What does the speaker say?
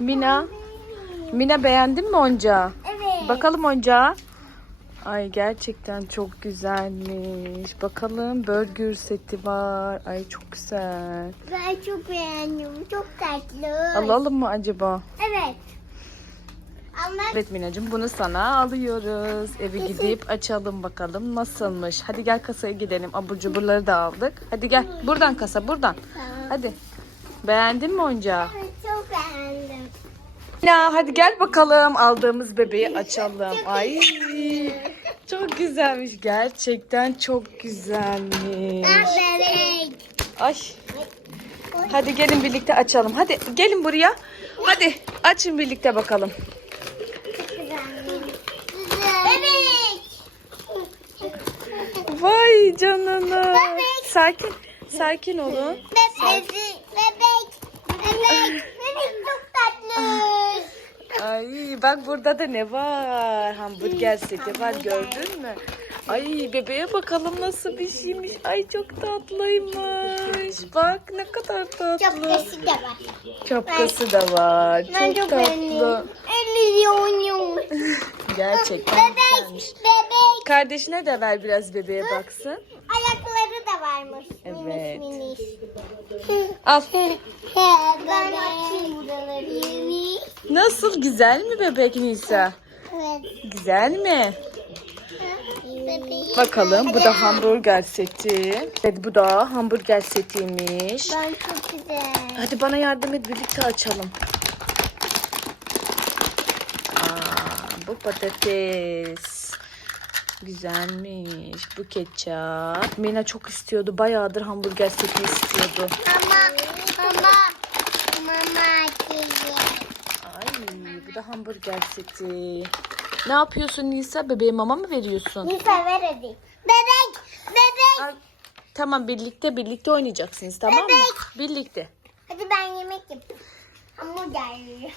Mina. Mina beğendin mi oyuncağı? Evet. Bakalım oyuncağa. Ay gerçekten çok güzelmiş. Bakalım burger seti var. Ay çok güzel. Ben çok beğendim. Çok tatlı. Alalım mı acaba? Evet. Ama Evet Minacığım bunu sana alıyoruz. Eve gidip açalım bakalım nasılmış. Hadi gel kasaya gidelim. Abur cuburları da aldık. Hadi gel. Buradan kasa buradan. Hadi. Beğendin mi oyuncağı? Mina hadi gel bakalım. Aldığımız bebeği açalım. Ay çok güzelmiş. Gerçekten çok güzelmiş. Ay. Hadi gelin birlikte açalım. Hadi gelin buraya. Hadi açın birlikte bakalım. Vay canına. Sakin. Sakin olun. Bebek. Bebek. Bebek. Bebek. Ay bak burada da ne var? Hamburger seti var gördün mü? Ay bebeğe bakalım nasıl bir şeymiş. Ay çok tatlıymış. Bak ne kadar tatlı. eski de var. Şapkası da var. Ben Çok çok tatlı. beğendim. Emilyonum. Gerçekten Bebek. güzelmiş. Bebek. Kardeşine de ver biraz bebeğe baksın. Ayakları da varmış. Evet. Minis minis. Al. Nasıl güzel mi bebek Nisa? Evet. Güzel mi? Bebeğim. Bakalım bu da hamburger seti. Evet bu da hamburger setiymiş. Ben çok güzel. Hadi bana yardım et birlikte açalım. Aa, bu patates. Güzelmiş. Bu ketçap. Mina çok istiyordu. Bayağıdır hamburger seti istiyordu. Mama. Mama. Mama diye. Ay bu da hamburger seti. Ne yapıyorsun Nisa? Bebeğe mama mı veriyorsun? Nisa ver hadi. Bebek. Bebek. Al. Tamam birlikte birlikte oynayacaksınız tamam mı? Birlikte. Hadi ben yemek yapayım. Hamburger.